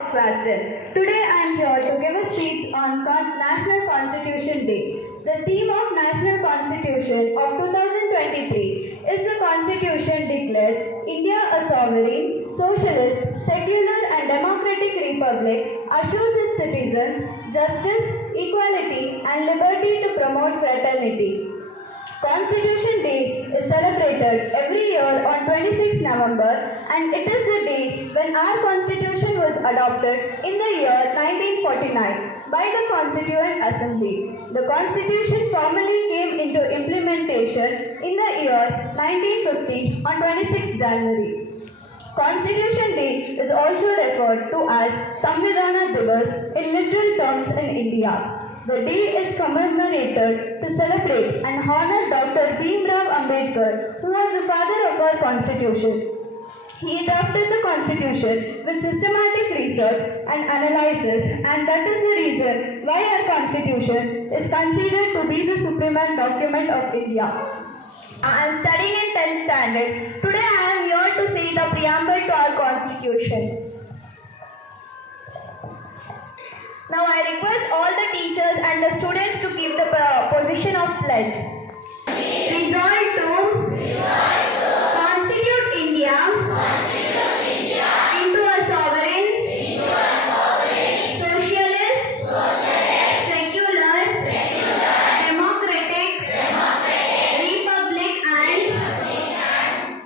Class 10. Today I am here to give a speech on National Constitution Day. The theme of National Constitution of 2023 is the Constitution declares India a sovereign, socialist, secular and democratic republic, assures its citizens justice, equality and liberty to promote fraternity. Constitution Day is celebrated every year on 26 November and it is the day when our Constitution was adopted in the year 1949 by the Constituent Assembly. The Constitution formally came into implementation in the year 1950 on 26 January. Constitution Day is also referred to as Samvidhana Divas in literal terms in India. The day is commemorated to celebrate and honor Dr. Bhimrao Ambedkar, who was the father of our Constitution. He drafted the Constitution with systematic research and analysis, and that is the reason why our Constitution is considered to be the supreme document of India. I am studying in 10th standard. Today I am here to see the preamble to our Constitution. Now I request all the teachers and the students to give the position of pledge. Resolve to constitute India into a sovereign, socialist, secular, democratic, republic and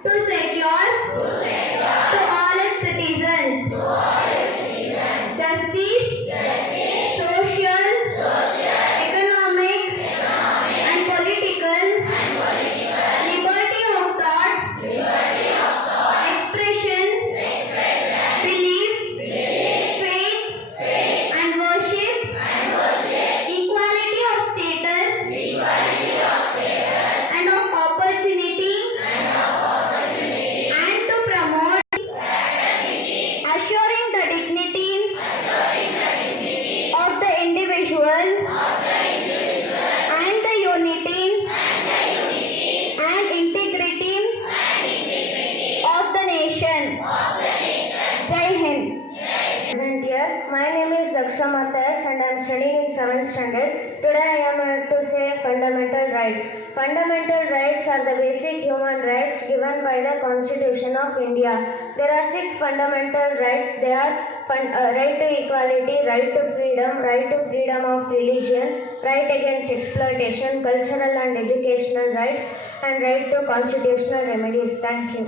to secure to all its citizens justice, My name is Daksha Matthias and I am studying in 7th standard. Today I am here to say fundamental rights. Fundamental rights are the basic human rights given by the Constitution of India. There are 6 fundamental rights. They are right to equality, right to freedom of religion, right against exploitation, cultural and educational rights, and right to constitutional remedies. Thank you.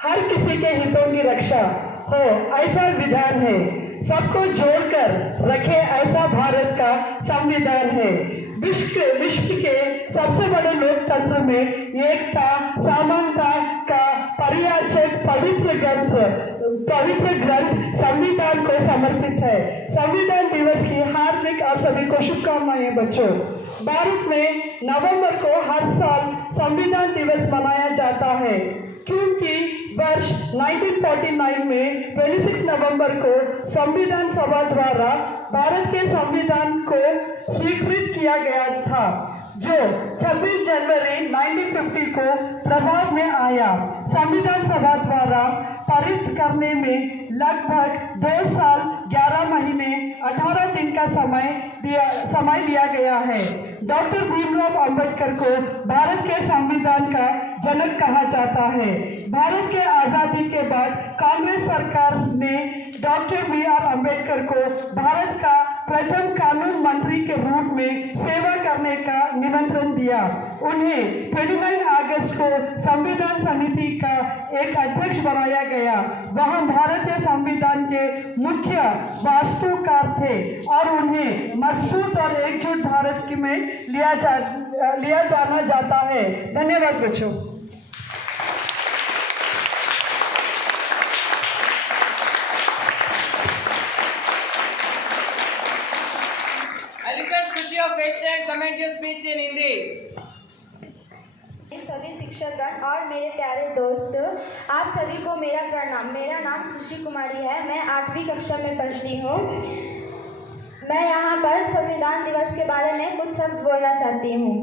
हर किसी के हितों की रक्षा हो ऐसा विधान है, सबको जोड़कर रखे ऐसा भारत का संविधान है। विश्व के सबसे बड़े लोकतंत्र में एकता समानता का परिचायक पवित्र ग्रंथ संविधान को समर्पित है। संविधान दिवस की हार्दिक आप सभी को शुभकामनाएं बच्चों। भारत में नवंबर को हर साल संविधान दिवस मनाया जाता है क्योंकि वर्ष 1949 में 26 नवंबर को संविधान सभा द्वारा भारत के संविधान को स्वीकृत किया गया था, जो 26 जनवरी 1950 को प्रभाव में आया। संविधान सभा द्वारा पारित करने में लगभग 2 साल 11 महीने 18 दिन का समय लिया गया है। डॉक्टर भीमराव अंबेडकर को भारत के संविधान का जनक कहा जाता है। भारत के आज़ादी के बाद कांग्रेस सरकार ने डॉक्टर बी.आर. अंबेडकर को भारत का प्रथम कानून मंत्री के रूप में सेवा करने का निमंत्रण दिया। उन्हें 29 अगस्त को संविधान समिति का एक अध्यक्ष बनाया गया। वहाँ भारतीय संविधान के मुख्य वास्तुकार थे और उन्हें मजबूत और एकजुट भारत में लिया जाना जाता है। धन्यवाद बच्चों। I request Khushi of 8th standard comment your speech in Hindi. सभी शिक्षकगण और मेरे प्यारे दोस्त, आप सभी को मेरा प्रणाम। मेरा नाम खुशी कुमारी है, मैं 8वीं कक्षा में पढ़ती हूँ। मैं यहाँ पर संविधान दिवस के बारे में कुछ शब्द बोलना चाहती हूँ।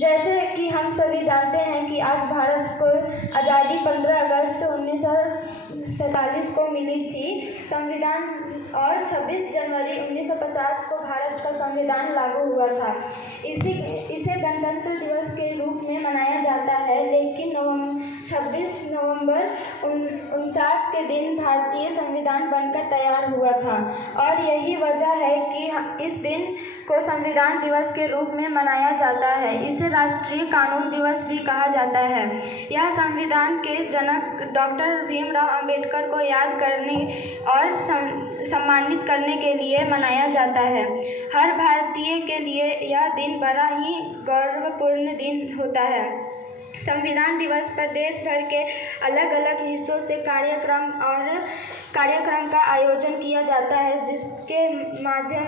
जैसे कि हम सभी जानते हैं कि आज भारत को आज़ादी 15 अगस्त 1947 को मिली थी संविधान और 26 जनवरी 1950 को भारत का संविधान लागू हुआ था। इसे गणतंत्र दिवस के रूप में मनाया जाता है, लेकिन 26 नवंबर 49 के दिन भारतीय संविधान बनकर तैयार हुआ था और यही वजह है कि इस दिन को संविधान दिवस के रूप में मनाया जाता है। इसे राष्ट्रीय कानून दिवस भी कहा जाता है। यह संविधान के जनक डॉक्टर भीमराव अंबेडकर को याद करने और सम्मानित करने के लिए मनाया जाता है। हर भारतीय के लिए यह दिन बड़ा ही गौरवपूर्ण दिन होता है। संविधान दिवस पर देश भर के अलग अलग हिस्सों से कार्यक्रम का आयोजन किया जाता है, जिसके माध्यम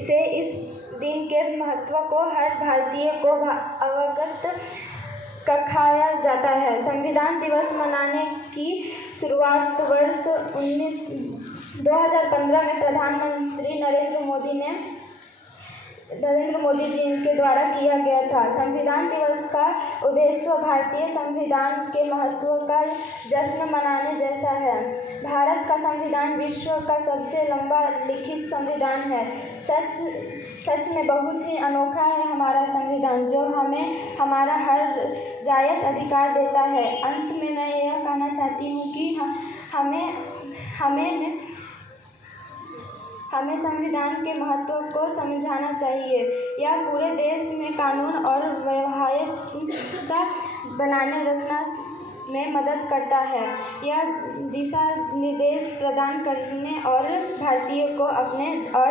से इस दिन के महत्व को हर भारतीय को अवगत कराया जाता है। संविधान दिवस मनाने की शुरुआत वर्ष 2015 में प्रधानमंत्री नरेंद्र मोदी जी के द्वारा किया गया था। संविधान दिवस का उद्देश्य भारतीय संविधान के महत्व का जश्न मनाने जैसा है। भारत का संविधान विश्व का सबसे लंबा लिखित संविधान है। सच में बहुत ही अनोखा है हमारा संविधान, जो हमें हमारा हर जायज़ अधिकार देता है। अंत में मैं यह कहना चाहती हूँ कि हमें संविधान के महत्व को समझाना चाहिए। यह पूरे देश में कानून और व्यवस्था बनाने रखना में मदद करता है। यह दिशा निर्देश प्रदान करने और भारतीयों को अपने और